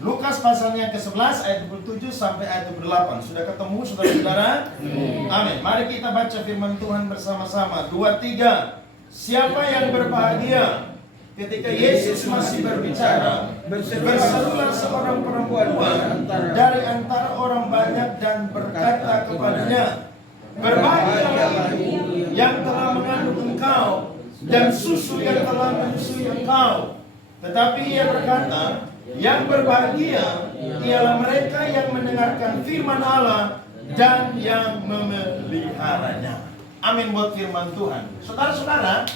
Lukas pasalnya ke-11 ayat 27 sampai ayat 28. Sudah ketemu saudara-saudara? Amin. Mari kita baca firman Tuhan bersama-sama. 2, 3. Siapa yang berbahagia? Ketika Yesus masih berbicara, berserulah seorang perempuan dari antara orang banyak dan berkata kepadanya, berbahagialah yang telah mengandung engkau dan susu yang telah menyusui engkau. Tetapi ia berkata, yang berbahagia ialah mereka yang mendengarkan firman Allah dan yang memeliharanya. Amin buat firman Tuhan. Saudara-saudara,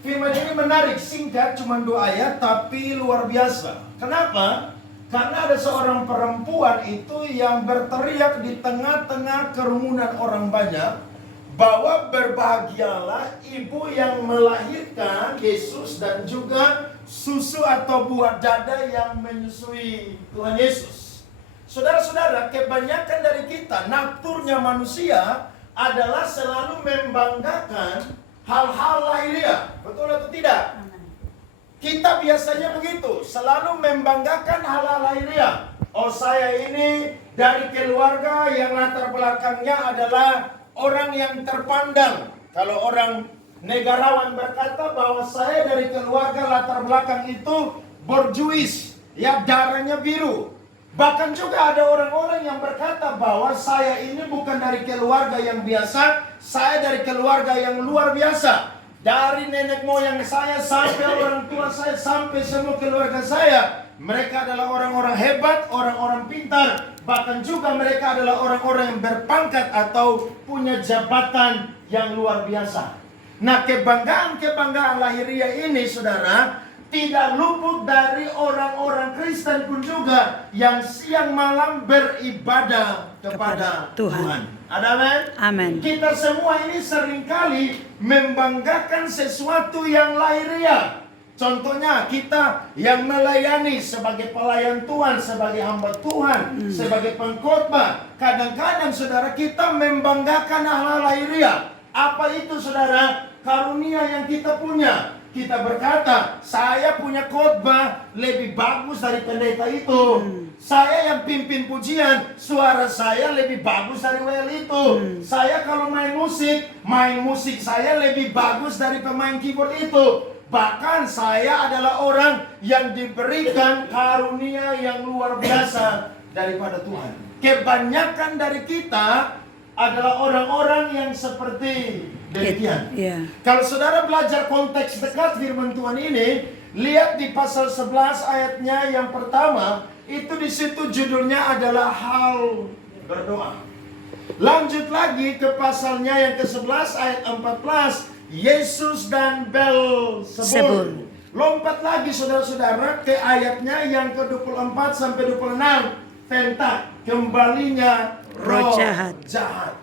firman ini menarik, singkat, cuma 2 ayat, tapi luar biasa. Kenapa? Karena ada seorang perempuan itu yang berteriak di tengah-tengah kerumunan orang banyak, bahwa berbahagialah ibu yang melahirkan Yesus dan juga susu atau buah dada yang menyusui Tuhan Yesus. Saudara-saudara, kebanyakan dari kita, naturnya manusia adalah selalu membanggakan hal-hal lahiriah. Betul atau tidak? Kita biasanya begitu, selalu membanggakan hal-hal lahiriah. Oh, saya ini dari keluarga yang latar belakangnya adalah orang yang terpandang. Kalau orang negarawan berkata bahwa saya dari keluarga latar belakang itu borjuis, ya, darahnya biru. Bahkan juga ada orang-orang yang berkata bahwa saya ini bukan dari keluarga yang biasa, saya dari keluarga yang luar biasa. Dari nenek moyang saya sampai orang tua saya sampai semua keluarga saya, mereka adalah orang-orang hebat, orang-orang pintar. Bahkan juga mereka adalah orang-orang yang berpangkat atau punya jabatan yang luar biasa. Nah, kebanggaan-kebanggaan lahiriah ini, saudara, tidak luput dari orang-orang Kristen pun juga yang siang malam beribadah kepada Tuhan. Ada amin? Amin. Kita semua ini seringkali membanggakan sesuatu yang lahiriah. Contohnya kita yang melayani sebagai pelayan Tuhan, sebagai hamba Tuhan, sebagai pengkhotbah. Kadang-kadang saudara kita membanggakan hal-hal lahiriah. Apa itu saudara? Karunia yang kita punya. Kita berkata, saya punya khotbah lebih bagus dari pendeta itu. Saya yang pimpin pujian, suara saya lebih bagus dari WL itu. Saya kalau main musik saya lebih bagus dari pemain keyboard itu. Bahkan saya adalah orang yang diberikan karunia yang luar biasa daripada Tuhan. Kebanyakan dari kita adalah orang-orang yang seperti demikian. Kalau saudara belajar konteks dekat firman Tuhan ini, lihat di pasal 11 ayatnya yang pertama, itu di situ judulnya adalah hal berdoa. Lanjut lagi ke pasalnya yang ke-11 ayat 14, Yesus dan Belzebul. Lompat lagi saudara-saudara ke ayatnya yang ke-24 sampai 26 tentang kembalinya roh jahat.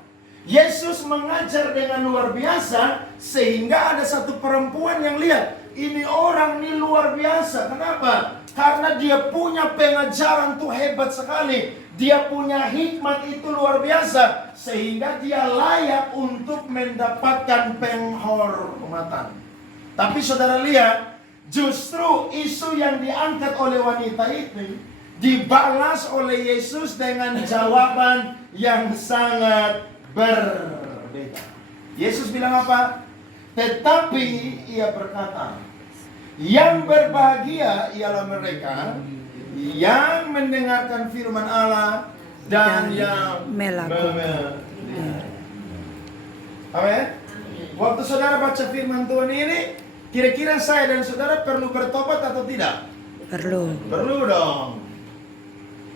Yesus mengajar dengan luar biasa sehingga ada satu perempuan yang lihat, ini orang ini luar biasa. Kenapa? Karena dia punya pengajaran tuh hebat sekali. Dia punya hikmat itu luar biasa sehingga dia layak untuk mendapatkan penghormatan. Tapi saudara lihat, justru isu yang diangkat oleh wanita itu dibalas oleh Yesus dengan jawaban yang sangat berbeda. Yesus bilang apa? Tetapi ia berkata, yang berbahagia ialah mereka yang mendengarkan firman Allah dan yang melakukan. Amin. Waktu saudara baca firman Tuhan ini, kira-kira saya dan saudara perlu bertobat atau tidak? Perlu. Perlu dong.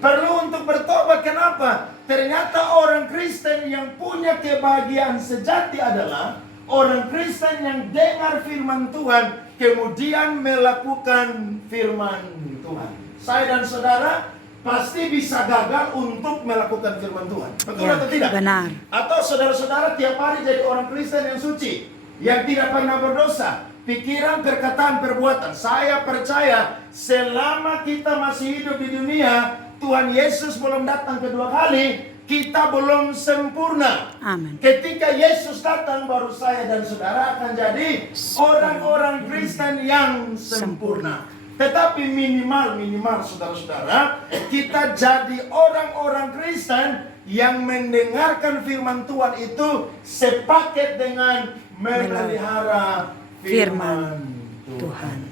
Perlu untuk bertobat. Kenapa? Ternyata orang Kristen yang punya kebahagiaan sejati adalah orang Kristen yang dengar firman Tuhan, kemudian melakukan firman Tuhan. Saya dan saudara pasti bisa gagal untuk melakukan firman Tuhan. Betul atau tidak? Benar. Atau saudara-saudara tiap hari jadi orang Kristen yang suci, yang tidak pernah berdosa, pikiran, perkataan, perbuatan. Saya percaya selama kita masih hidup di dunia, Tuhan Yesus belum datang kedua kali, kita belum sempurna. Amin. Ketika Yesus datang, baru saya dan saudara akan jadi orang-orang Kristen yang sempurna. Tetapi minimal saudara-saudara, kita jadi orang-orang Kristen yang mendengarkan firman Tuhan itu sepaket dengan memelihara firman Tuhan.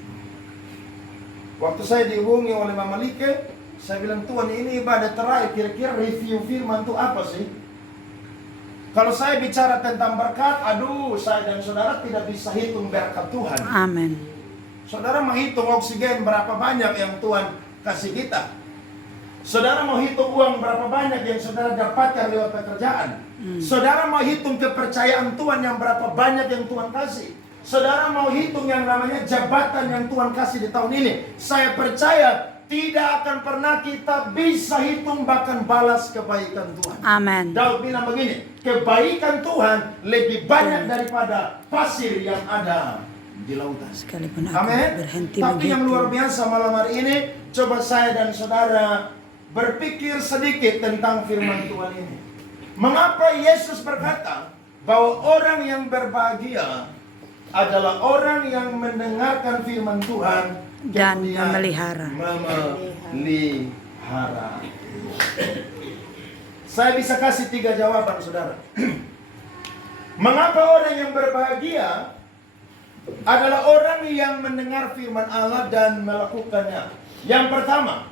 Waktu saya dihubungi oleh Mama Like, saya bilang, Tuhan ini ibadah terakhir, kira-kira review firman itu apa sih? Kalau saya bicara tentang berkat, aduh, saya dan saudara tidak bisa hitung berkat Tuhan. Amin. Saudara mau hitung oksigen berapa banyak yang Tuhan kasih kita? Saudara mau hitung uang berapa banyak yang saudara dapatkan lewat pekerjaan? Saudara mau hitung kepercayaan Tuhan yang berapa banyak yang Tuhan kasih? Saudara mau hitung yang namanya jabatan yang Tuhan kasih di tahun ini? Saya percaya tidak akan pernah kita bisa hitung bahkan balas kebaikan Tuhan. Amin. Daud bilang begini, kebaikan Tuhan lebih banyak daripada pasir yang ada di lautan. Sekalipun aku Amin. berhenti Tapi yang begitu. luar biasa malam hari ini, coba saya dan saudara berpikir sedikit tentang firman Tuhan ini. Mengapa Yesus berkata bahwa orang yang berbahagia adalah orang yang mendengarkan firman Tuhan Dan kemudian memelihara. Saya bisa kasih 3 jawaban, saudara. Mengapa orang yang berbahagia adalah orang yang mendengar firman Allah dan melakukannya? Yang pertama,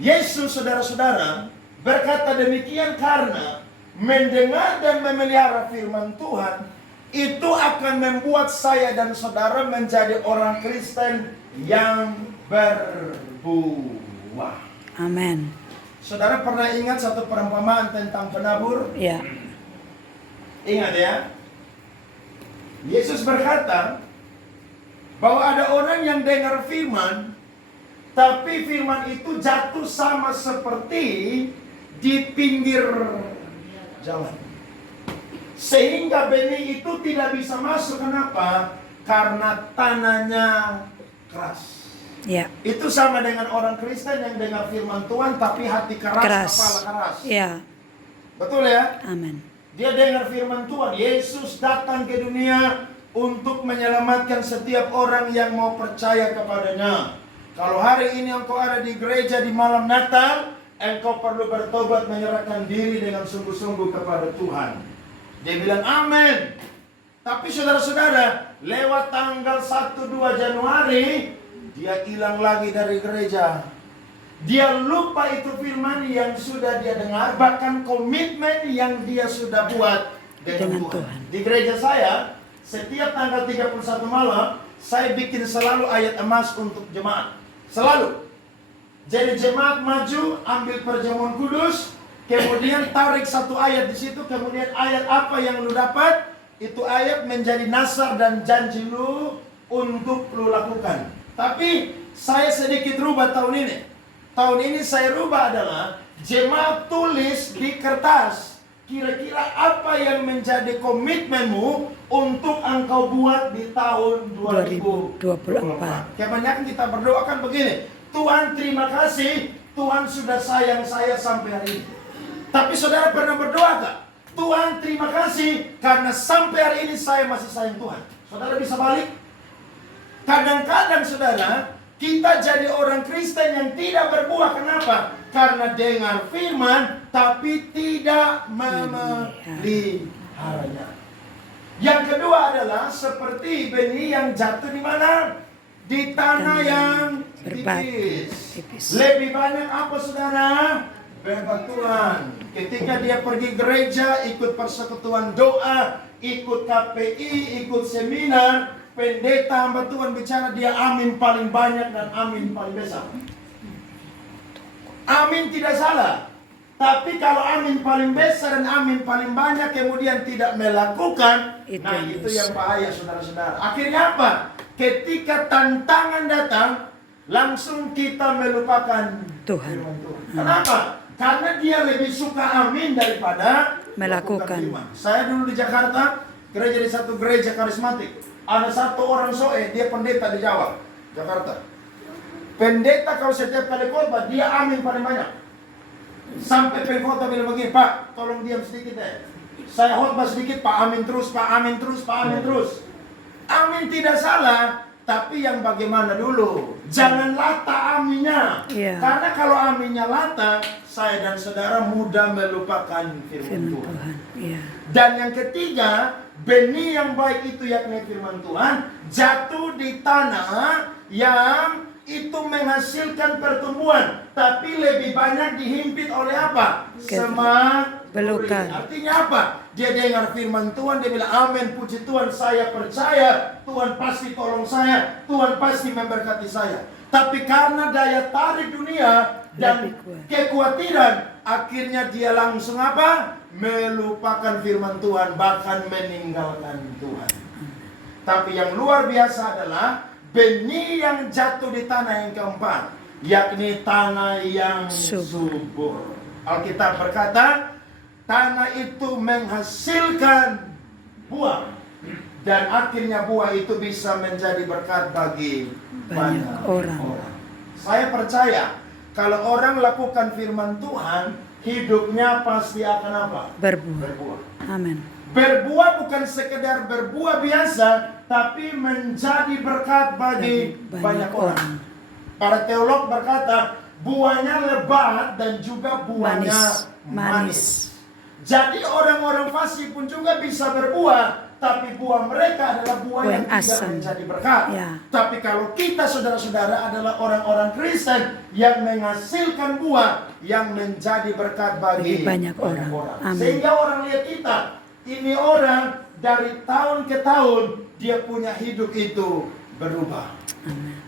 Yesus, saudara-saudara, berkata demikian karena mendengar dan memelihara firman Tuhan itu akan membuat saya dan saudara menjadi orang Kristen yang berbuah. Amin. Saudara pernah ingat satu perumpamaan tentang penabur? Ya. Ingat ya? Yesus berkata bahwa ada orang yang dengar firman, tapi firman itu jatuh sama seperti di pinggir jalan. Sehingga benih itu tidak bisa masuk. Kenapa? Karena tanahnya keras. Ya. Itu sama dengan orang Kristen yang dengar firman Tuhan tapi hati keras. Kepala keras. Ya. Betul ya? Amin. Dia dengar firman Tuhan. Yesus datang ke dunia untuk menyelamatkan setiap orang yang mau percaya kepadanya. Kalau hari ini engkau ada di gereja di malam Natal, engkau perlu bertobat, menyerahkan diri dengan sungguh-sungguh kepada Tuhan. Dia bilang amin. Tapi saudara-saudara, lewat tanggal 1-2 Januari, dia hilang lagi dari gereja. Dia lupa itu firman yang sudah dia dengar, bahkan komitmen yang dia sudah buat dengan Tuhan. Di gereja saya, setiap tanggal 31 malam, saya bikin selalu ayat emas untuk jemaat. Selalu. Jadi jemaat maju, ambil perjamuan kudus, kemudian tarik satu ayat di situ, kemudian ayat apa yang lu dapat, itu ayat menjadi nasar dan janji lu untuk lu lakukan. Tapi saya sedikit rubah tahun ini. Tahun ini saya rubah adalah jemaat tulis di kertas kira-kira apa yang menjadi komitmenmu untuk engkau buat di tahun 2024. Kebanyakan kita berdoakan begini, Tuhan terima kasih, Tuhan sudah sayang saya sampai hari ini. Tapi saudara pernah berdoa gak? Tuhan terima kasih karena sampai hari ini saya masih sayang Tuhan. Saudara bisa balik? Kadang-kadang saudara, kita jadi orang Kristen yang tidak berbuah. Kenapa? Karena dengar firman tapi tidak memeliharanya. Yang kedua adalah seperti benih yang jatuh di mana? Di tanah yang tipis. Lebih banyak apa saudara? Bebatuan. Ketika dia pergi gereja, ikut persekutuan doa, ikut KPI, ikut seminar, pendeta hamba Tuhan bicara, dia amin paling banyak dan amin paling besar. Amin tidak salah. Tapi kalau amin paling besar dan amin paling banyak kemudian tidak melakukan, itu yang bahaya saudara-saudara. Akhirnya apa? Ketika tantangan datang, langsung kita melupakan Tuhan. Kenapa? Karena dia lebih suka amin daripada melakukan. Saya dulu di Jakarta, gereja di satu gereja karismatik. Ada satu orang soe, dia pendeta di Jawa, Jakarta. Pendeta kalau setiap kali khotbah, dia amin paling banyak. Sampai pengkhotbah bilang begini, Pak, tolong diam sedikit ya. Saya khotbah sedikit, Pak amin terus, Pak amin terus, Pak amin terus. Amin tidak salah, Tapi yang bagaimana dulu? Jangan lata aminnya. Iya. Karena kalau aminnya lata, saya dan saudara mudah melupakan firman Firman Tuhan. Tuhan. Iya. Dan yang ketiga, benih yang baik itu yakni firman Tuhan jatuh di tanah yang itu menghasilkan pertumbuhan, tapi lebih banyak dihimpit oleh apa? Semak Belukan. Artinya apa? Dia dengar firman Tuhan, dia bilang amin, puji Tuhan, saya percaya Tuhan pasti tolong saya, Tuhan pasti memberkati saya. Tapi karena daya tarik dunia dan kekhawatiran, akhirnya dia langsung apa? Melupakan firman Tuhan, bahkan meninggalkan Tuhan. Tapi yang luar biasa adalah benih yang jatuh di tanah yang keempat, yakni tanah yang subur. Alkitab berkata, tanah itu menghasilkan buah, dan akhirnya buah itu bisa menjadi berkat bagi banyak orang. Saya percaya kalau orang lakukan firman Tuhan, hidupnya pasti akan apa? Berbuah. Amin. Berbuah bukan sekedar berbuah biasa, tapi menjadi berkat bagi banyak orang. Para teolog berkata, buahnya lebat dan juga buahnya manis. Jadi orang-orang fasik pun juga bisa berbuah, tapi buah mereka adalah buah yang tidak menjadi berkat. Ya. Tapi kalau kita saudara-saudara adalah orang-orang Kristen yang menghasilkan buah yang menjadi berkat bagi banyak orang. Sehingga orang lihat kita, ini orang dari tahun ke tahun dia punya hidup itu berubah. Amin.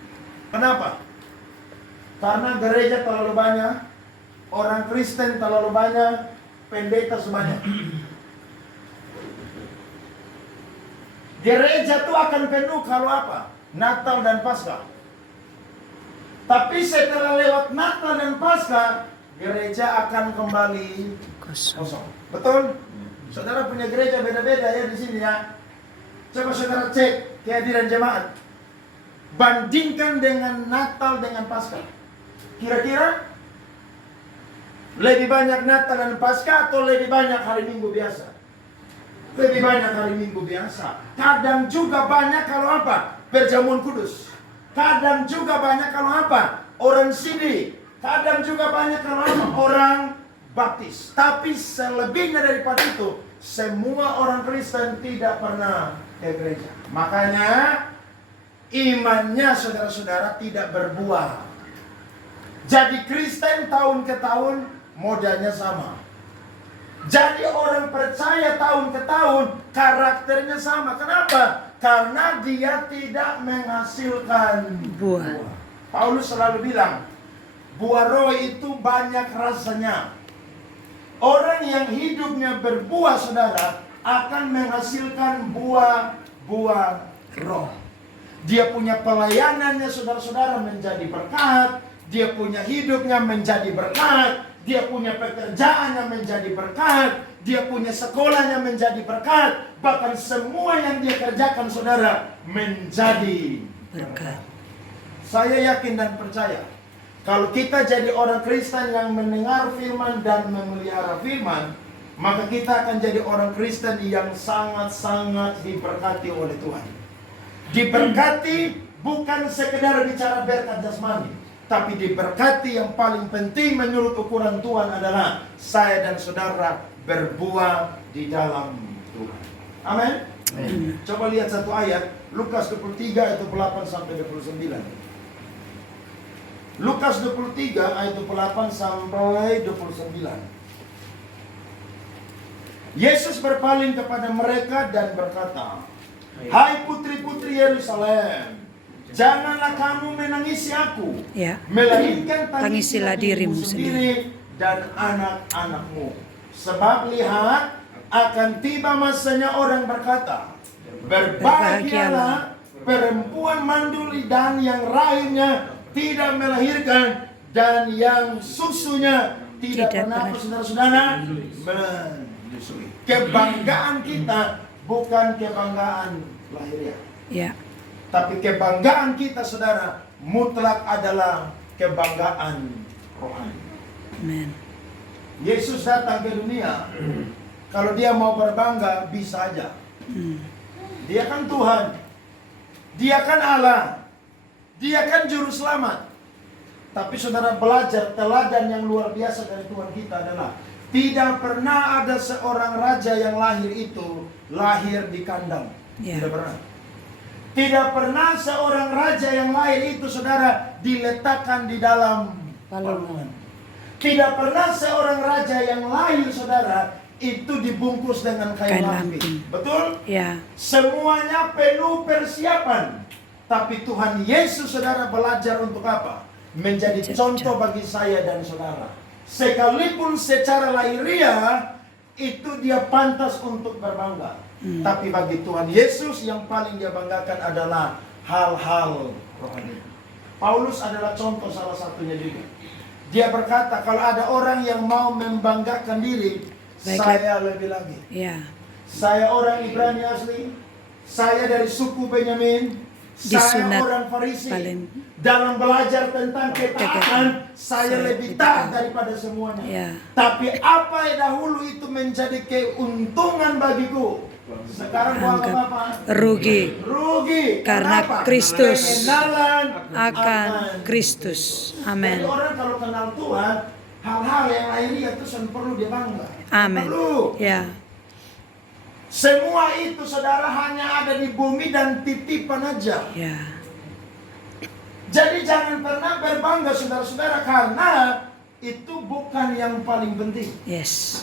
Kenapa? Karena gereja terlalu banyak, orang Kristen terlalu banyak, pendeta sebanyak. Gereja itu akan penuh kalau apa? Natal dan Paskah. Tapi setelah lewat Natal dan Paskah, gereja akan kembali kosong. Betul? Saudara punya gereja beda-beda ya di sini ya. Coba saudara cek kehadiran jemaat. Bandingkan dengan Natal dengan Paskah. Kira-kira lebih banyak Natal dan Paskah atau lebih banyak hari Minggu biasa? Lebih banyak hari Minggu biasa. Kadang juga banyak kalau apa? Perjamuan kudus. Kadang juga banyak kalau apa? Orang sidi. Kadang juga banyak kalau apa? Orang baptis. Tapi selebihnya daripada itu, semua orang Kristen tidak pernah ke gereja. Makanya imannya saudara-saudara tidak berbuah. Jadi Kristen tahun ke tahun modalnya sama. Jadi orang percaya tahun ke tahun karakternya sama. Kenapa? Karena dia tidak menghasilkan buah. Paulus selalu bilang, buah roh itu banyak rasanya. Orang yang hidupnya berbuah saudara akan menghasilkan buah roh. Dia punya pelayanannya saudara-saudara menjadi berkat. Dia punya hidupnya menjadi berkat. Dia punya pekerjaannya menjadi berkat. Dia punya sekolahnya menjadi berkat. Bahkan semua yang dia kerjakan saudara menjadi berkat. Saya yakin dan percaya, kalau kita jadi orang Kristen yang mendengar firman dan memelihara firman, maka kita akan jadi orang Kristen yang sangat-sangat diberkati oleh Tuhan. Diberkati bukan sekedar bicara berkat jasmani, tapi diberkati yang paling penting menurut ukuran Tuhan adalah saya dan saudara berbuah di dalam Tuhan. Amin. Coba lihat satu ayat, Lukas 23 ayat 8 sampai 29. Lukas 23 ayat 8 sampai 29. Yesus berpaling kepada mereka dan berkata, "Hai putri-putri Yerusalem, janganlah kamu menangisi aku, melainkan tangisilah dirimu sendiri dan anak-anakmu. Sebab lihat, akan tiba masanya orang berkata, berbahagialah perempuan manduli dan yang rahimnya tidak melahirkan dan yang susunya tidak pernah saudara-saudara menyusui." Kebanggaan kita bukan kebanggaan lahiriah. Ya. Tapi kebanggaan kita saudara mutlak adalah kebanggaan rohani. Amen. Yesus datang ke dunia, kalau dia mau berbangga bisa aja. Dia kan Tuhan. Dia kan Allah. Dia kan juru selamat. Tapi saudara belajar teladan yang luar biasa dari Tuhan kita adalah tidak pernah ada seorang raja yang lahir itu lahir di kandang. Tidak pernah. Tidak pernah seorang raja yang lahir itu saudara diletakkan di dalam palungan. Tidak pernah seorang raja yang lahir saudara itu dibungkus dengan kain lampin. Betul? Ya. Semuanya penuh persiapan. Tapi Tuhan Yesus saudara belajar untuk apa? Menjadi contoh bagi saya dan saudara. Sekalipun secara lahiriah itu dia pantas untuk berbangga. Tapi bagi Tuhan Yesus yang paling dia banggakan adalah hal-hal rohani. Paulus adalah contoh salah satunya juga. Dia berkata kalau ada orang yang mau membanggakan diri, saya lebih lagi. Ya. Saya orang Ibrani asli, saya dari suku Benyamin, saya orang Farisi. Dalam belajar tentang ketaatan, saya lebih taat daripada semuanya. Ya. Tapi apa yang dahulu itu menjadi keuntungan bagiku, sekarang buat apa? Rugi. Rugi. Karena Kenapa? Kristus Pengenalan akan Kristus. Amin. Jadi orang kalau kenal Tuhan, hal-hal yang lahiriah itu perlu dia bangga. Amin. Perlu. Ya. Semua itu saudara hanya ada di bumi dan titipan aja. Ya. Jadi jangan pernah berbangga saudara-saudara karena itu bukan yang paling penting. Yes.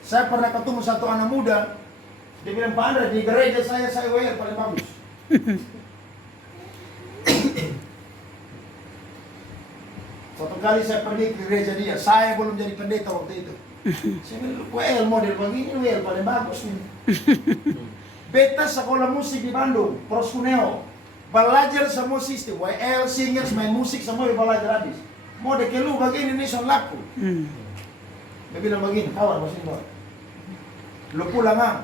Saya pernah ketemu satu anak muda, dia bilang, Pak Andra, di gereja saya WR paling bagus. Suatu kali saya pergi ke gereja dia, saya belum jadi pendeta waktu itu. Saya bilang, WL model begini, WL paling bagus nih. Beta sekolah musik di Bandung, Proskuneo. Belajar semua sistem, WL, singers, main musik, semua belajar habis. Mau deke lu begini, ini son laku. Dia bilang begini, kawan, masih buat. Lu pulang ah,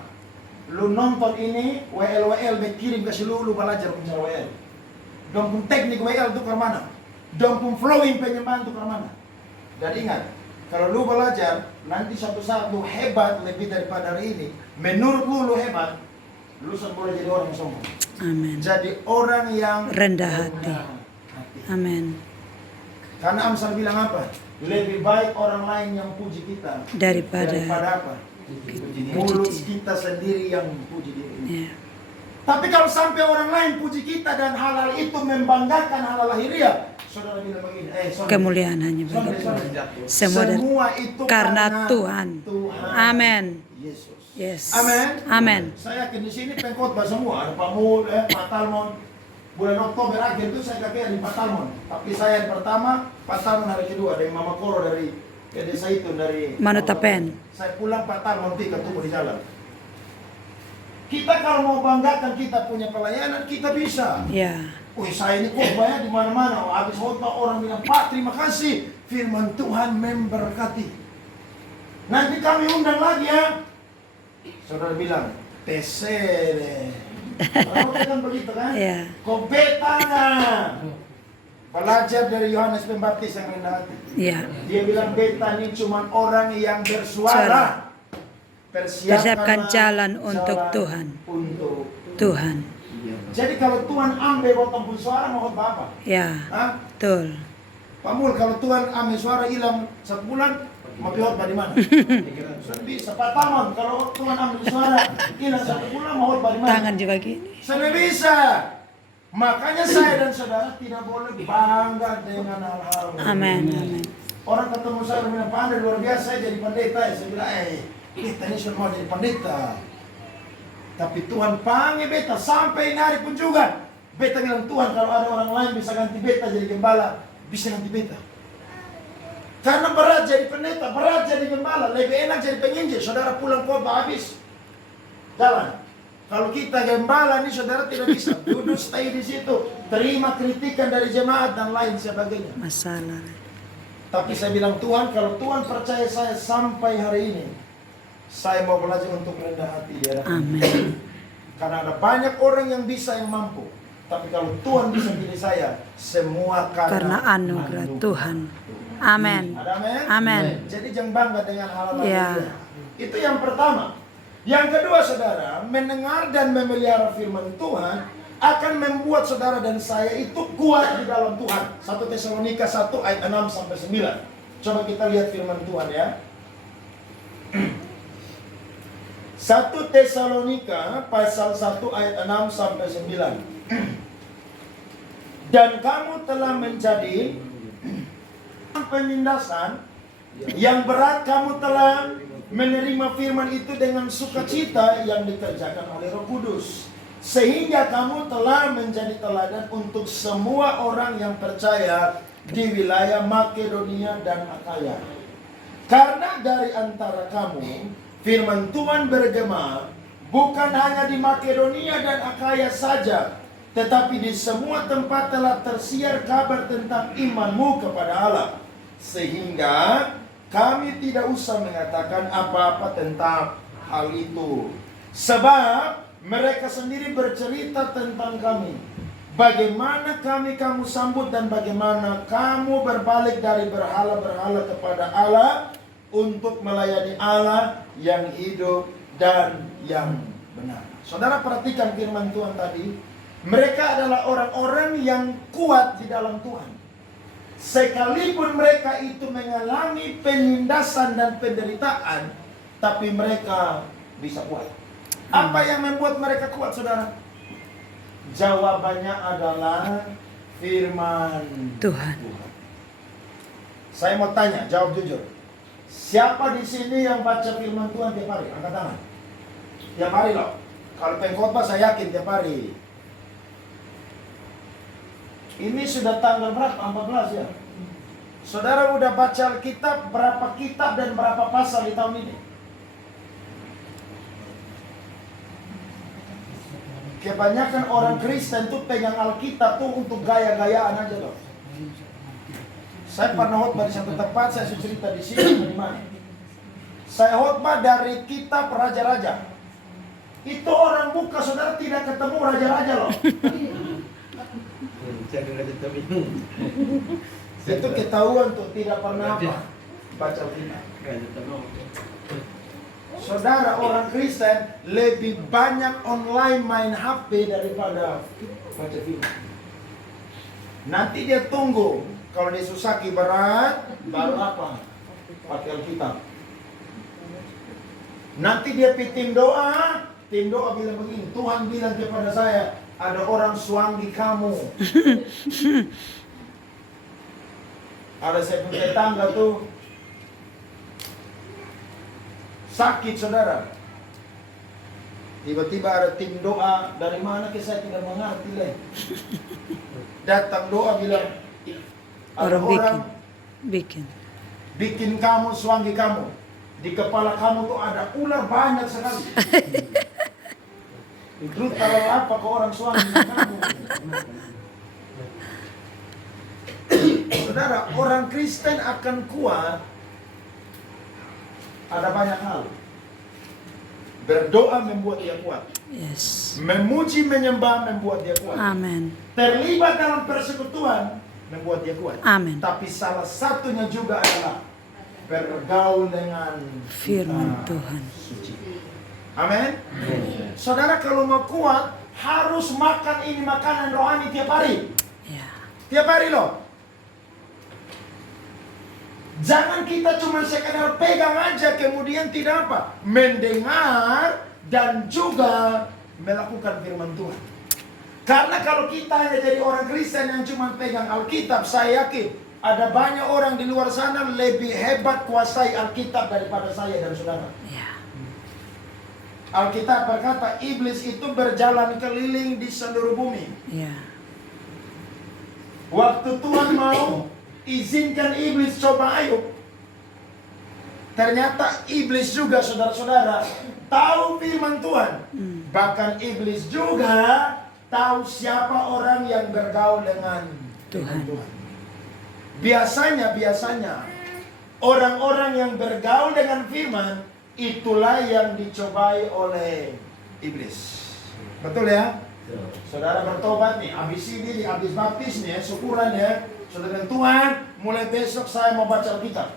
lu nonton ini, WL, kirim kasih lu belajar punya WL. Dong pun teknik WL itu ke mana? Dong pun flowing penyembahan itu ke mana? Dan ingat, kalau lu belajar, nanti suatu saat lu hebat lebih daripada hari ini. Menurut lu hebat, lu boleh jadi orang yang sombong. Amin. Jadi orang yang rendah hati. Amin. Karena Amsal bilang apa? Lebih baik orang lain yang puji kita daripada apa? Mulut kita sendiri yang puji diri. Ya. Tapi kalau sampai orang lain puji kita dan hal-hal itu membanggakan hal lahiriah, saudara bilang begini, kemuliaan hanya bagi Tuhan. Semua itu karena Tuhan. Amin. Yesus. Yes. Amin. Amin. Saya yakin di sini pengkhotbah semua, ada Pak Mul, Pak Talmon. Bulan Oktober akhir itu saya kakek di Pak Talmon. Tapi saya yang pertama, Pak Talmon hari kedua dari Mama Koro dari desa itu dari Manutapen. Saya pulang Pak Talmon ketemu di jalan. Kita kalau mau banggakan kita punya pelayanan, kita bisa. Ya. Wih, saya ini khotbahnya di mana-mana. Habis khotbah orang bilang, Pak, terima kasih. Firman Tuhan memberkati. Nanti kami undang lagi ya. Saudara bilang, tesere. Kalau kan begitu kan? Ya. Kobetana. Belajar dari Yohanes Pembaptis yang rendah hati. Ya. Dia bilang beta ini cuma orang yang bersuara. Persiapkan jalan untuk Tuhan. Untuk Tuhan. Jadi kalau Tuhan ambil botol pun suara mau apa? Ya. Hah? Betul. Pak Mul, kalau Tuhan ambil suara hilang 1 bulan, mau khotbah di mana? Bisa. Pak Taman, kalau Tuhan ambil suara hilang 1 bulan, mau khotbah di mana? Tangan juga gini. Saya bisa. Makanya saya dan saudara tidak boleh bangga dengan hal-hal. Amin. Amin. Orang ketemu saya bilang, Pak Andra luar biasa saya jadi pendeta. Saya bilang, kita ini semua jadi pendeta. Tapi Tuhan panggil beta sampai hari pun juga. Beta bilang, Tuhan kalau ada orang lain bisa ganti beta jadi gembala, bisa ganti beta. Karena berat jadi pendeta, berat jadi gembala, lebih enak jadi penginjil. Saudara pulang khotbah habis jalan. Kalau kita gembala nih saudara tidak bisa duduk stay di situ, terima kritikan dari jemaat dan lain sebagainya. Masalah. Tapi saya bilang Tuhan, kalau Tuhan percaya saya sampai hari ini, saya mau belajar untuk rendah hati di hadapan. Amin. Karena ada banyak orang yang bisa yang mampu. Tapi kalau Tuhan bisa pilih saya, semua karena anugerah Tuhan. Amin. Amin. Jadi jangan bangga dengan hal-hal Ya. itu yang pertama. Yang kedua saudara, mendengar dan memelihara firman Tuhan akan membuat saudara dan saya itu kuat di dalam Tuhan. 1 Tesalonika 1 ayat 6 sampai 9. Coba kita lihat firman Tuhan ya. 1 Tesalonika pasal 1 ayat 6 sampai 9. Dan kamu telah menjadi penindasan yang berat, kamu telah menerima firman itu dengan sukacita yang dikerjakan oleh Roh Kudus, sehingga kamu telah menjadi teladan untuk semua orang yang percaya di wilayah Makedonia dan Akaya. Karena dari antara kamu firman Tuhan bergema bukan hanya di Makedonia dan Akaya saja, tetapi di semua tempat telah tersiar kabar tentang imanmu kepada Allah, sehingga kami tidak usah mengatakan apa-apa tentang hal itu. Sebab mereka sendiri bercerita tentang kami, bagaimana kamu sambut dan bagaimana kamu berbalik dari berhala-berhala kepada Allah untuk melayani Allah yang hidup dan yang benar. Saudara perhatikan firman Tuhan tadi. Mereka adalah orang-orang yang kuat di dalam Tuhan. Sekalipun mereka itu mengalami penindasan dan penderitaan, tapi mereka bisa kuat. Apa yang membuat mereka kuat, saudara? Jawabannya adalah firman Tuhan. Saya mau tanya, jawab jujur. Siapa di sini yang baca firman Tuhan tiap hari? Angkat tangan. Tiap hari loh. Kalau pengkhotbah saya yakin tiap hari. Ini sudah tanggal berapa? 14 ya. Saudara udah baca Alkitab berapa kitab dan berapa pasal di tahun ini? Kebanyakan orang Kristen tuh pegang Alkitab tuh untuk gaya-gayaan aja loh. Saya pernah khotbah di satu tempat, saya cerita di sini di mana. Saya khotbah dari kitab Raja-Raja. Itu orang buka, saudara tidak ketemu raja-raja loh. Itu ketahuan tuh tidak pernah apa baca Alkitab. Saudara, orang Kristen lebih banyak online main HP daripada baca firman. Nanti dia tunggu kalau disusaki berat baru apa? Pakai Alkitab. Nanti dia tim doa bilang begini, Tuhan bilang kepada saya, ada orang suami kamu. Ada saya punya tetangga tuh sakit, saudara. Tiba-tiba ada tim doa, dari mana ke saya tidak mengerti leh. Datang doa bilang, ada orang bikin kamu suami kamu. Di kepala kamu tuh ada ular banyak sekali. Itu kalau apa ke orang suami kamu? Saudara, orang Kristen akan kuat. Ada banyak hal. Berdoa membuat dia kuat. Yes. Memuji menyembah membuat dia kuat. Amen. Terlibat dalam persekutuan membuat dia kuat. Amen. Tapi salah satunya juga adalah bergaul dengan Firman Tuhan. suci. Amin. Saudara, kalau mau kuat harus makan ini makanan rohani tiap hari. Ya. Tiap hari loh. Jangan kita cuma sekedar pegang aja kemudian tidak apa, mendengar dan juga melakukan firman Tuhan. Karena kalau kita hanya jadi orang Kristen yang cuma pegang Alkitab, saya yakin ada banyak orang di luar sana lebih hebat kuasai Alkitab daripada saya dan saudara. Ya. Alkitab berkata iblis itu berjalan keliling di seluruh bumi. Ya. Waktu Tuhan mau izinkan iblis coba Ayub, ternyata iblis juga, saudara-saudara, tahu firman Tuhan. Bahkan iblis juga tahu siapa orang yang bergaul dengan Tuhan. Biasanya orang-orang yang bergaul dengan firman itulah yang dicobai oleh iblis. Betul ya? Saudara bertobat nih, habis ini, habis baptis nih, syukuran ya. Saudara, Tuhan, mulai besok saya mau baca Alkitab.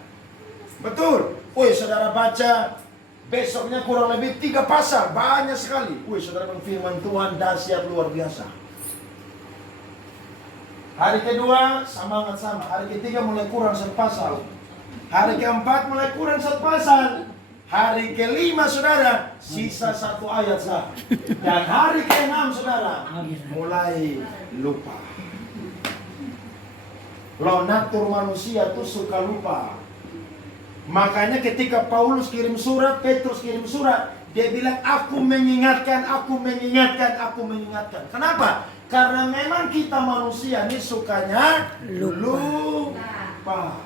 Betul. Woi, saudara baca besoknya kurang lebih 3 pasal, banyak sekali. Woi, saudara, firman Tuhan dahsyat luar biasa. Hari kedua semangat sama. Hari ketiga mulai kurang 1 pasal. Hari keempat mulai kurang 1 pasal. Hari kelima saudara sisa 1 ayat sah. Dan hari ke-6 saudara mulai lupa. Lo natur manusia tuh suka lupa. Makanya ketika Paulus kirim surat, Petrus kirim surat, dia bilang aku mengingatkan, aku mengingatkan, aku mengingatkan. Kenapa? Karena memang kita manusia ini sukanya lupa.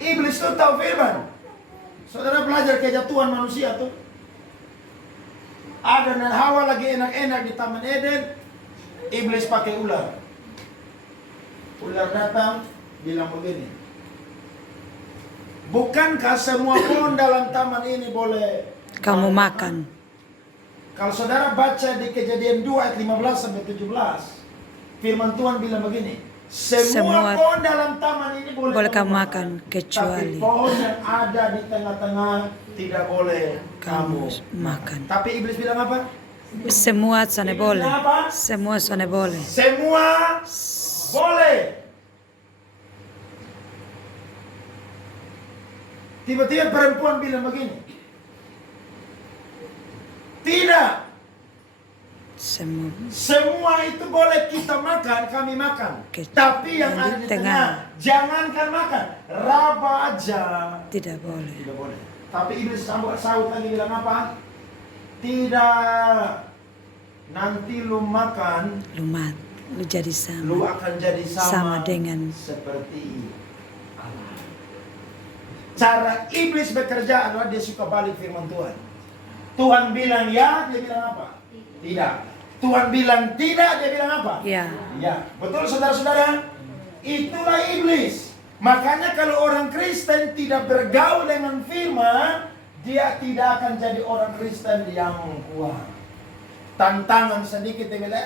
Iblis tuh tahu firman. Saudara belajar kejatuhan manusia tuh. Adam dan Hawa lagi enak-enak di Taman Eden. Iblis pakai ular. Ular datang bilang begini. Bukankah semua pohon dalam taman ini boleh Kamu makan. Kalau saudara baca di Kejadian 2 ayat 15 sampai 17, firman Tuhan bilang begini. Semua pohon dalam taman ini boleh kamu makan kecuali tapi pohon yang ada di tengah-tengah tidak boleh kamu makan. Tapi iblis bilang apa? Semua sana Iblis boleh. bilang apa? Semua sana boleh. Semua boleh. Tiba-tiba perempuan bilang begini. Tidak. Semua itu boleh kita makan, kami makan. Tapi yang ada di tengah, jangankan makan, raba aja. Tidak boleh. Tidak boleh. Tapi iblis sahut lagi bilang apa? Tidak. Nanti lu makan, lu jadi sama. lu akan jadi sama dengan seperti Allah. Cara iblis bekerja adalah dia suka balik firman Tuhan. Tuhan bilang ya, dia bilang apa? Tidak. Tuhan bilang tidak, dia bilang apa? Ya. Ya. Betul saudara-saudara? Itulah iblis. Makanya kalau orang Kristen tidak bergaul dengan firman, dia tidak akan jadi orang Kristen yang kuat. Tantangan sedikit dia bilang,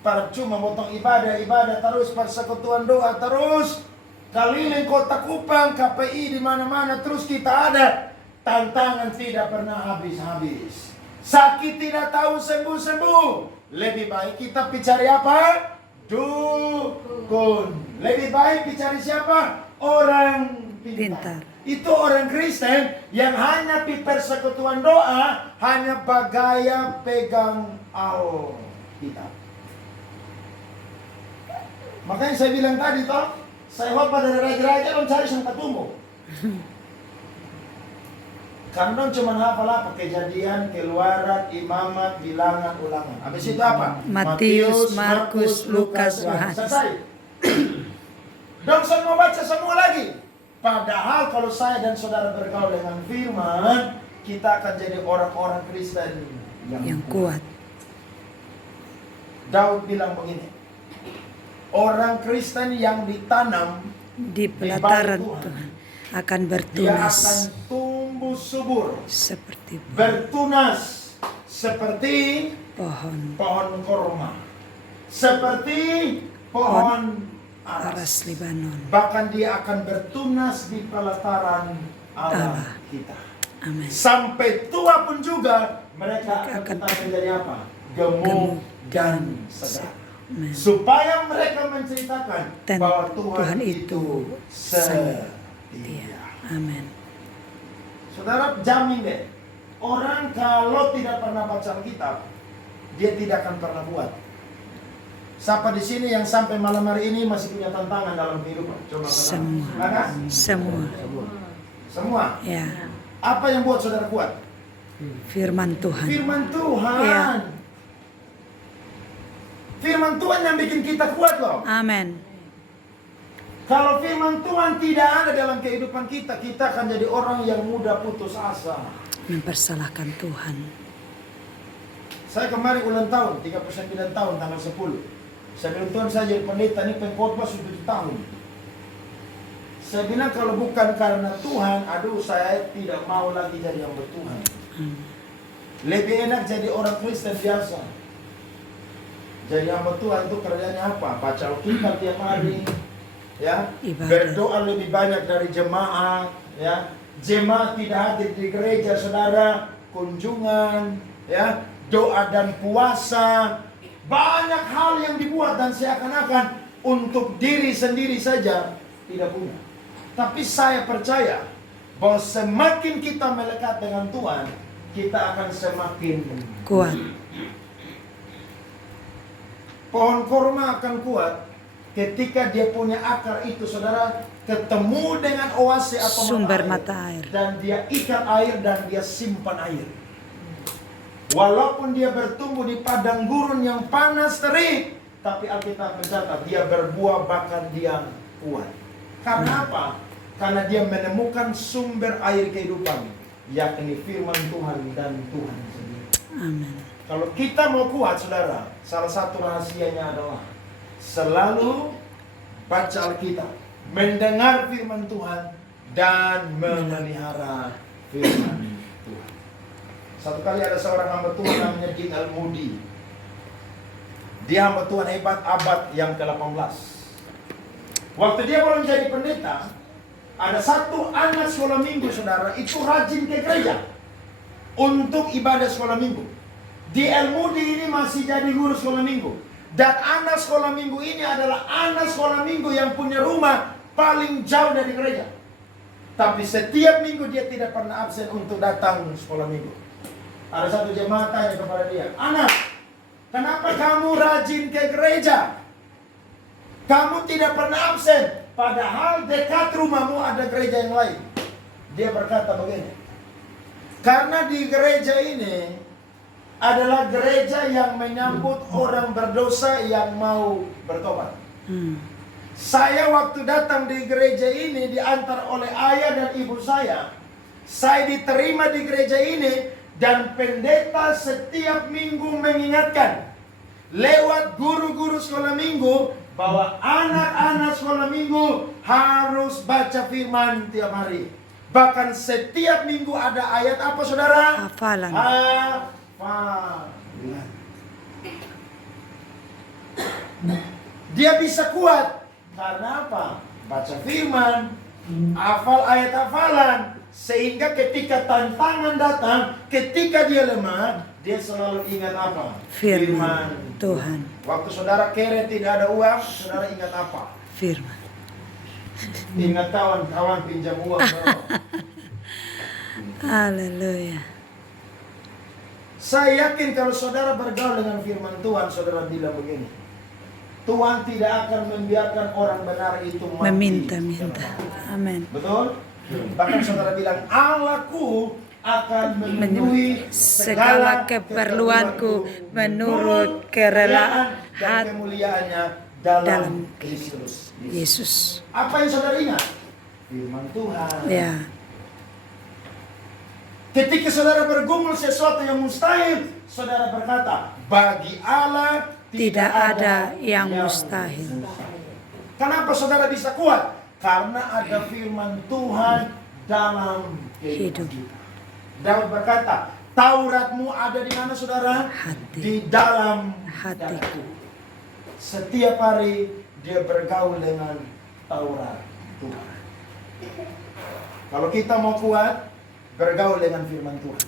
percuma potong ibadah terus, persekutuan doa terus, keliling kota Kupang, KPI di mana-mana terus kita ada. Tantangan tidak pernah habis-habis. Sakit tidak tahu sembuh-sembuh. Lebih baik kita cari apa? Dukun. Lebih baik cari siapa? Orang pintar. Itu orang Kristen yang hanya di persekutuan doa, hanya bagaya pegang Alkitab. Makanya saya bilang tadi toh, saya hope pada raja-raja dong cari sampai tumbuh. Karena cuma hafal apa? Kejadian, Keluaran, Imamat, Bilangan, Ulangan. Habis itu apa? Matius, Markus, Lukas, Yohanes. Selesai. Dong semua baca semua lagi. Padahal kalau saya dan saudara bergaul dengan firman, kita akan jadi orang-orang Kristen yang kuat. Daud bilang begini. Orang Kristen yang ditanam di pelataran Tuhan akan bertunas. Dia akan tumbuh subur seperti bertunas seperti pohon korma, seperti pohon aras Libanon. Bahkan dia akan bertunas di pelataran Allah kita. Amin. Sampai tua pun juga mereka akan tetap menjadi apa? Gemuk dan segar. Supaya mereka menceritakan bahwa Tuhan itu setia. Amin. Saudara jamin deh, orang kalau tidak pernah baca Alkitab, dia tidak akan pernah buat. Siapa di sini yang sampai malam hari ini masih punya tantangan dalam kehidupan? Coba Semua. Ya. Apa yang buat saudara kuat? Firman Tuhan. Firman Tuhan. Ya. Firman Tuhan yang bikin kita kuat loh. Amin. Kalau firman Tuhan tidak ada dalam kehidupan kita, kita akan jadi orang yang mudah putus asa. Mempersalahkan Tuhan. Saya kemarin ulang tahun, 39 tahun tanggal 10. Saya bilang Tuhan saya jadi pendeta ini pengkhotbah sudah 7 tahun. Saya bilang kalau bukan karena Tuhan, saya tidak mau lagi jadi hamba Tuhan. Lebih enak jadi orang Kristen biasa. Jadi hamba Tuhan itu kerjanya apa? Baca Alkitab tiap hari. Ya, berdoa lebih banyak dari jemaat, ya. Jemaat tidak hadir di gereja, saudara, kunjungan, ya, doa dan puasa, Banyak hal yang dibuat dan seakan-akan untuk diri sendiri saja tidak punya. Tapi saya percaya bahwa semakin kita melekat dengan Tuhan, kita akan semakin Kuat. Pohon korma akan kuat ketika dia punya akar itu, saudara, ketemu dengan oase atau Sumber mata air. dan dia ikat air dan dia simpan air. Walaupun dia bertumbuh di padang gurun yang panas terik, tapi Alkitab mencatat dia berbuah bahkan dia kuat. Karena apa? Karena dia menemukan sumber air kehidupan, yakni firman Tuhan dan Tuhan sendiri. Amin. Kalau kita mau kuat, saudara, salah satu rahasianya adalah selalu baca Alkitab, mendengar firman Tuhan, dan memelihara firman Tuhan. Satu kali ada seorang hamba Tuhan namanya King Al-Moody. Dia hamba Tuhan hebat abad yang ke-18. Waktu dia belum menjadi pendeta, ada satu anak sekolah minggu, saudara, itu rajin ke gereja untuk ibadah sekolah minggu. Di Al-Moody ini masih jadi guru sekolah minggu. Dan anak sekolah minggu ini adalah anak sekolah minggu yang punya rumah paling jauh dari gereja. Tapi setiap minggu dia tidak pernah absen untuk datang sekolah minggu. Ada satu jemaat tanya kepada dia, "Anak, kenapa kamu rajin ke gereja? Kamu tidak pernah absen, padahal dekat rumahmu ada gereja yang lain." Dia berkata begini, "Karena di gereja ini adalah gereja yang menyambut orang berdosa yang mau bertobat. Saya waktu datang di gereja ini diantar oleh ayah dan ibu saya diterima di gereja ini, dan pendeta setiap minggu mengingatkan lewat guru-guru sekolah minggu bahwa anak-anak sekolah minggu harus baca firman tiap hari. Bahkan setiap minggu ada ayat apa, saudara? Hafalan. Dia bisa kuat karena apa? Baca firman, hafal ayat hafalan, sehingga ketika tantangan datang, ketika dia lemah, dia selalu ingat apa? Firman Tuhan. Waktu saudara kere tidak ada uang, saudara ingat apa? Firman. Ingat kawan-kawan pinjam uang. Haleluya. Saya yakin kalau saudara bergaul dengan firman Tuhan, saudara bilang begini, Tuhan tidak akan membiarkan orang benar itu mati. Meminta-minta. Amin. Betul? Bahkan saudara bilang, Allahku akan memenuhi segala keperluanku menurut kerelaan dan kemuliaannya dalam dalam Kristus Yesus. Apa yang saudara ingat? Firman Tuhan. Ya. Ketika saudara bergumul sesuatu yang mustahil, saudara berkata, bagi Allah Tidak ada yang mustahil. Kenapa saudara bisa kuat? Karena ada firman Tuhan dalam Hidup. kita. Daud berkata, Tauratmu ada di mana, saudara? Hati. Di dalam Hatiku. Setiap hari dia bergaul dengan Taurat Tuhan. Kalau kita mau kuat, bergaul dengan firman Tuhan.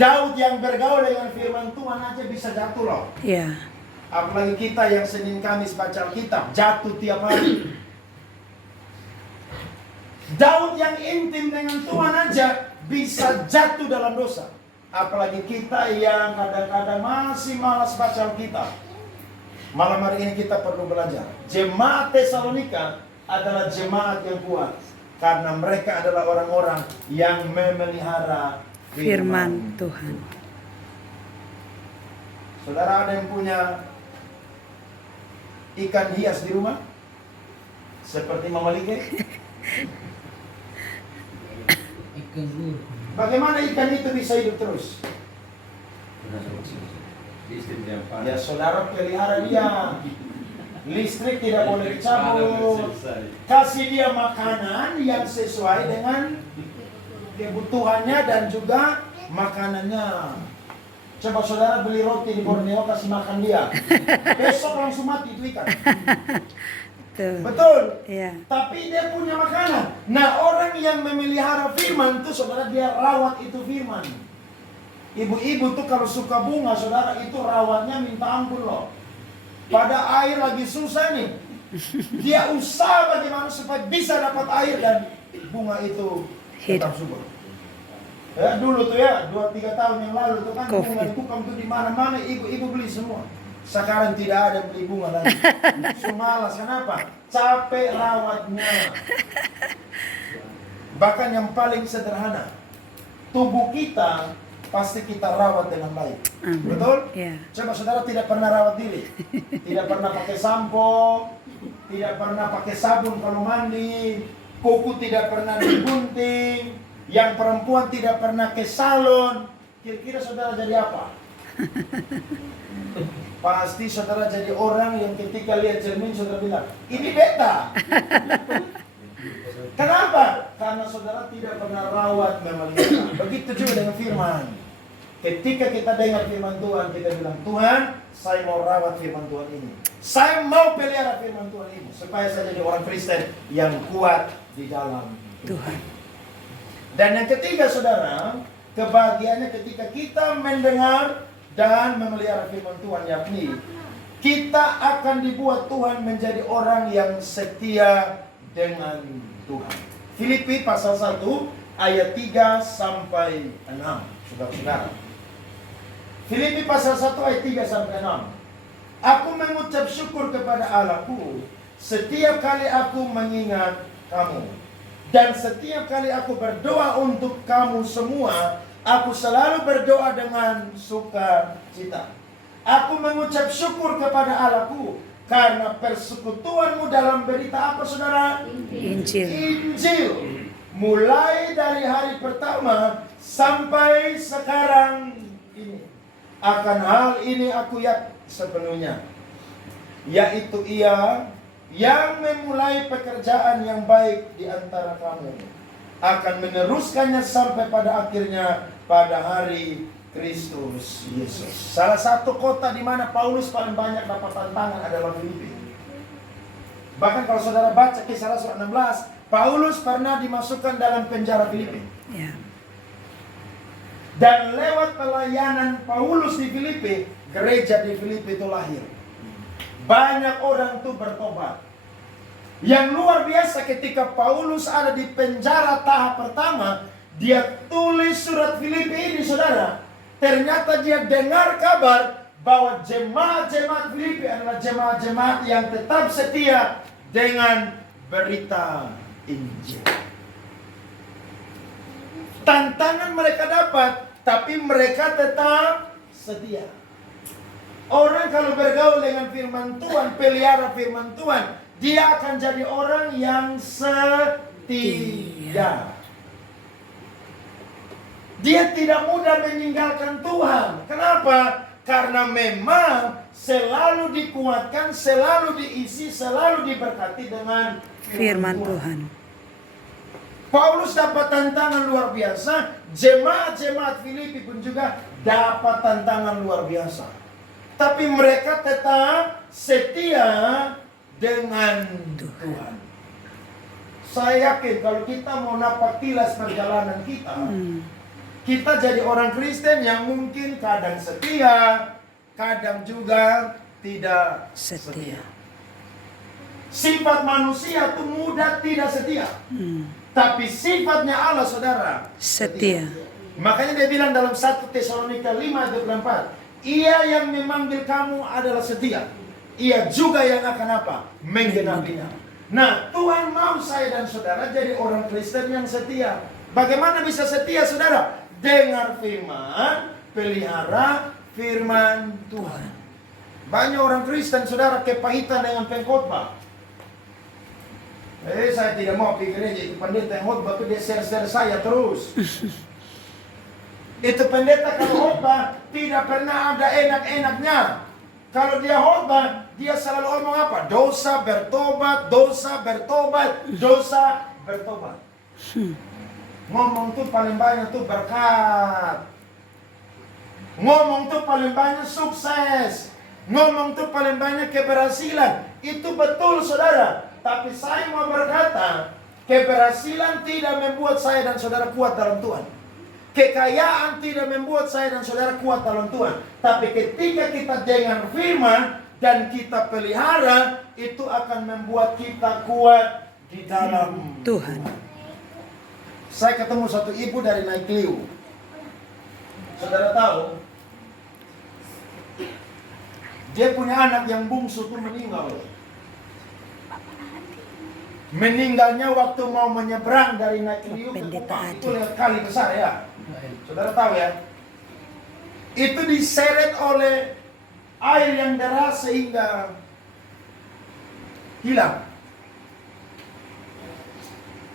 Daud yang bergaul dengan firman Tuhan aja bisa jatuh loh. Ya. Apalagi kita yang Senin Kamis baca Alkitab, jatuh tiap hari. Daud yang intim dengan Tuhan aja bisa jatuh dalam dosa. Apalagi kita yang kadang-kadang masih malas baca Alkitab. Malam hari ini kita perlu belajar. Jemaat Tesalonika adalah jemaat yang kuat, karena mereka adalah orang-orang yang memelihara Firman Tuhan. Saudara ada yang punya ikan hias di rumah? Seperti Mama Like? Bagaimana ikan itu bisa hidup terus? Ya saudara pelihara dia. Listrik tidak boleh dicabut. Kasih dia makanan yang sesuai dengan kebutuhannya dan juga makanannya. Coba saudara beli roti di Borneo, kasih makan dia, besok langsung mati itu ikan. Betul. Ya. Tapi dia punya makanan. Nah, orang yang memelihara firman itu, saudara, dia rawat itu firman. Ibu-ibu tuh kalau suka bunga, saudara, itu rawatnya minta ampun loh. Pada air lagi susah nih, dia usaha bagaimana supaya bisa dapat air dan bunga itu tetap subur. Ya dulu tuh ya, 2-3 tahun yang lalu tuh kan bunga kukang tuh di mana-mana ibu-ibu beli semua. Sekarang tidak ada beli bunga lagi. Malas, kenapa? Capek rawatnya. Bahkan yang paling sederhana, tubuh kita pasti kita rawat dengan baik. Betul? Yeah. Coba saudara tidak pernah rawat diri. Tidak pernah pakai sampo, tidak pernah pakai sabun kalau mandi, kuku tidak pernah digunting, yang perempuan tidak pernah ke salon. Kira-kira saudara jadi apa? Pasti saudara jadi orang yang ketika lihat cermin saudara bilang, ini beta. Kenapa? Karena saudara tidak pernah rawat memelihara. Begitu juga dengan firman. Ketika kita dengar firman Tuhan, kita bilang, Tuhan, saya mau rawat firman Tuhan ini. Saya mau pelihara firman Tuhan ini. Supaya saya jadi orang Kristen yang kuat di dalam Tuhan. Dan yang ketiga saudara, kebahagiaannya ketika kita mendengar dan memelihara firman Tuhan, yakni kita akan dibuat Tuhan menjadi orang yang setia dengan Tuhan. Filipi pasal 1 ayat 3 sampai 6. Saudara-saudara. Filipi pasal 1 ayat 3 sampai 6. Aku mengucap syukur kepada Allahku setiap kali aku mengingat kamu. Dan setiap kali aku berdoa untuk kamu semua, aku selalu berdoa dengan sukacita. Aku mengucap syukur kepada Allahku karena persekutuanmu dalam berita apa saudara? Injil. Mulai dari hari pertama sampai sekarang ini. Akan hal ini aku yakin sepenuhnya, yaitu Ia yang memulai pekerjaan yang baik di antara kamu akan meneruskannya sampai pada akhirnya pada hari Kristus Yesus. Salah satu kota di mana Paulus paling banyak dapat tantangan adalah Filipi. Bahkan kalau saudara baca Kisah Rasul 16, Paulus pernah dimasukkan dalam penjara Filipi. Yeah. Dan lewat pelayanan Paulus di Filipi, gereja di Filipi itu lahir. Banyak orang tuh bertobat. Yang luar biasa ketika Paulus ada di penjara tahap pertama, dia tulis surat Filipi ini saudara. Ternyata dia dengar kabar bahwa jemaat-jemaat Filipi adalah jemaat-jemaat yang tetap setia dengan berita Injil. Tantangan mereka dapat, tapi mereka tetap setia. Orang kalau bergaul dengan firman Tuhan, pelihara firman Tuhan, dia akan jadi orang yang setia. Dia tidak mudah meninggalkan Tuhan. Kenapa? Karena memang selalu dikuatkan, selalu diisi, selalu diberkati dengan Firman Tuhan. Paulus dapat tantangan luar biasa. Jemaat-jemaat Filipi pun juga dapat tantangan luar biasa. Tapi mereka tetap setia dengan Tuhan. Saya yakin kalau kita mau napak tilas perjalanan kita, kita jadi orang Kristen yang mungkin kadang setia, kadang juga tidak setia. Sifat manusia itu mudah tidak setia. Tapi sifatnya Allah saudara Setia. Makanya dia bilang dalam 1 Tesalonika 5 ayat 24, Ia yang memanggil kamu adalah setia. Ia juga yang akan apa? Menggenapinya. Nah, Tuhan mau saya dan saudara jadi orang Kristen yang setia. Bagaimana bisa setia saudara? Dengar firman, pelihara firman Tuhan. Banyak orang Kristen saudara kepahitan dengan pengkhotbah. Saya tidak mau pergi gereja, itu pendeta yang khotbah itu dia share-share saya terus. Itu pendeta kalau khotbah tidak pernah ada enak-enaknya. Kalau dia khotbah, dia selalu ngomong apa? Dosa bertobat, dosa bertobat, dosa bertobat. Ngomong tuh paling banyak tuh berkat. Ngomong tuh paling banyak sukses. Ngomong tuh paling banyak keberhasilan. Itu betul saudara. Tapi saya mau berkata, keberhasilan tidak membuat saya dan saudara kuat dalam Tuhan. Kekayaan tidak membuat saya dan saudara kuat dalam Tuhan. Tapi ketika kita dengar firman dan kita pelihara, itu akan membuat kita kuat di dalam Tuhan. Saya ketemu satu ibu dari Naikliu. Saudara tahu, dia punya anak yang bungsu itu meninggal. Meninggalnya waktu mau menyeberang dari Naikliu ke Kupang. Itu lewat kali besar ya. Saudara tahu ya. Itu diseret oleh air yang deras sehingga hilang.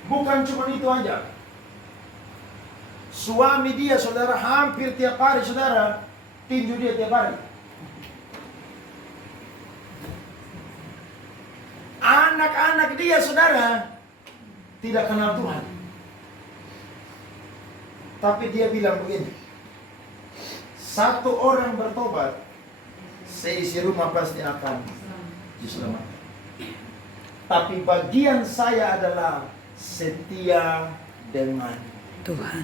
Bukan cuma itu aja. Suami dia, saudara, hampir tiap hari, saudara, tinju dia tiap hari. Anak-anak dia, saudara, tidak kenal Tuhan. Tapi dia bilang begini, satu orang bertobat, seisi rumah pasti akan diselamatkan. Tapi bagian saya adalah setia dengan Tuhan.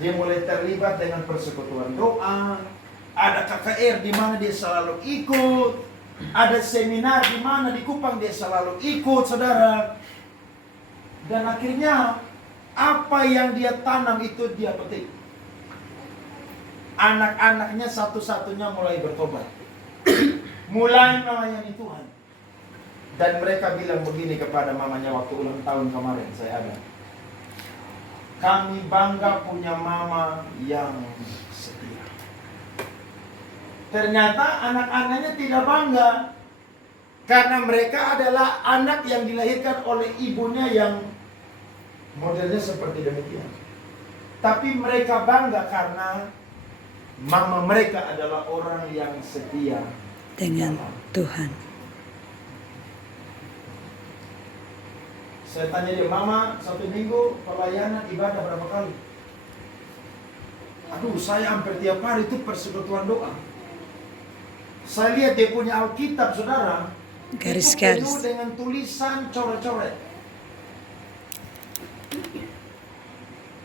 Dia mulai terlibat dengan persekutuan doa. Ada KKR di mana dia selalu ikut. Ada seminar di mana di Kupang dia selalu ikut, saudara. Dan akhirnya apa yang dia tanam itu dia petik. Anak-anaknya satu-satunya mulai bertobat. Mulai melayani Tuhan. Dan mereka bilang begini kepada mamanya waktu ulang tahun kemarin, saya ada. Kami bangga punya mama yang setia. Ternyata anak-anaknya tidak bangga. Karena mereka adalah anak yang dilahirkan oleh ibunya yang modelnya seperti demikian. Tapi mereka bangga karena mama mereka adalah orang yang setia Dengan Tuhan. Saya tanya dia, mama, satu minggu pelayanan ibadah berapa kali? Aduh, saya hampir tiap hari itu persekutuan doa. Saya lihat dia punya Alkitab, saudara. Garis-garis. Itu penuh dengan tulisan coret-coret.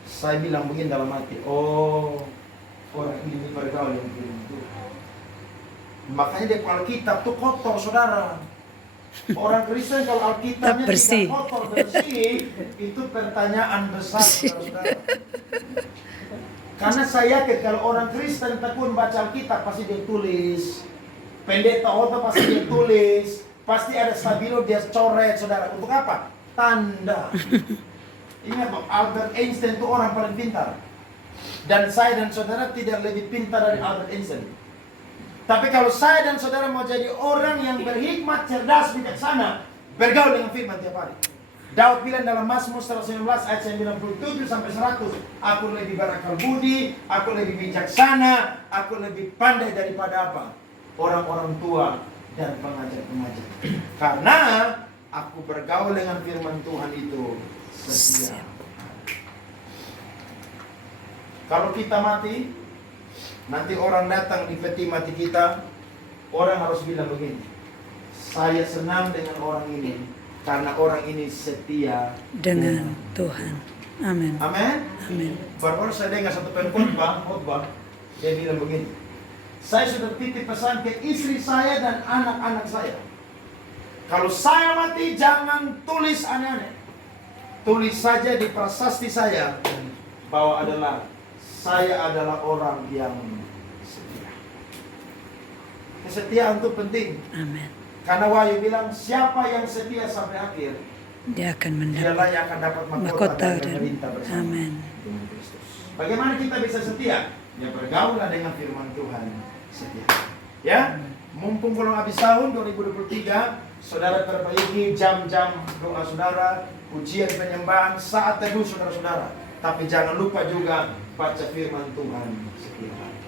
Saya bilang begini dalam hati, oh, orang ini bergaul yang firman Tuhan. Makanya dia Alkitab tuh kotor, saudara. Orang Kristen kalau Alkitabnya bersih. tidak kotor bersih, itu pertanyaan besar, saudara. Karena saya yakin kalau orang Kristen tekun baca Alkitab pasti dia tulis. Pendeta Otto pasti dia tulis. Pasti ada stabilo dia coret, saudara. Untuk apa? Tanda. Ingat, Albert Einstein itu orang paling pintar. Dan saya dan saudara tidak lebih pintar dari Albert Einstein. Tapi kalau saya dan saudara mau jadi orang yang berhikmat, cerdas, bijaksana, bergaul dengan firman tiap hari. Daud bilang dalam Mazmur 119 ayat 97 sampai 100, aku lebih berakal budi, aku lebih bijaksana, aku lebih pandai daripada apa? Orang-orang tua dan pengajar-pengajar. Karena aku bergaul dengan firman Tuhan itu setia. Kalau kita mati, nanti orang datang di peti mati kita, orang harus bilang begini, saya senang dengan orang ini karena orang ini setia Dengan Tuhan. Amin. Amin. Amin. Baru saya dengar satu khotbah, dia bilang begini, saya sudah titip pesan ke istri saya dan anak-anak saya. Kalau saya mati jangan tulis aneh-aneh. Tulis saja di prasasti saya bahwa saya adalah orang yang setia. Kesetiaan itu penting. Amin. Karena Wahyu bilang siapa yang setia sampai akhir, Dia akan dialah mendapat yang akan dapat mahkota mahkota dan dan memerintah bersama amin. dengan Kristus. Bagaimana kita bisa setia? Ya bergaullah dengan firman Tuhan setia. Ya, mumpung belum habis tahun 2023, saudara perbaiki jam-jam doa saudara, ujian penyembahan, saat teduh saudara-saudara. Tapi jangan lupa juga baca firman Tuhan setiap hari.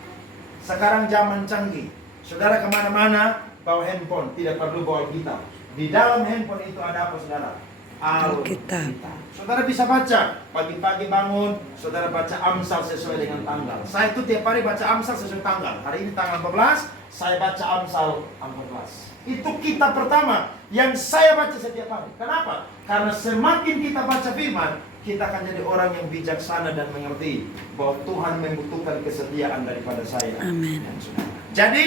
Sekarang zaman canggih, saudara kemana-mana bawa handphone, tidak perlu bawa Alkitab. Di dalam handphone itu ada apa, saudara? Alkitab. Saudara bisa baca, pagi-pagi bangun, saudara baca Amsal sesuai dengan tanggal. Saya itu tiap hari baca Amsal sesuai tanggal. Hari ini tanggal 14, saya baca Amsal 14. Itu kitab pertama yang saya baca setiap hari. Kenapa? Karena semakin kita baca firman, kita akan jadi orang yang bijaksana dan mengerti bahwa Tuhan membutuhkan kesetiaan daripada saya. Amin. Dan saudara. Jadi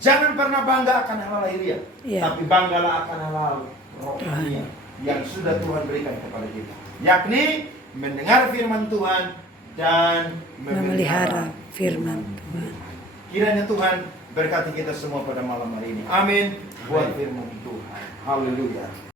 jangan pernah bangga akan hal lahiriah, Ya. tapi banggalah akan hal rohania yang sudah Tuhan berikan kepada kita, yakni mendengar firman Tuhan dan Memelihara firman Tuhan. Kiranya Tuhan berkati kita semua pada malam hari ini. Amin. Buat firman Tuhan. Haleluya.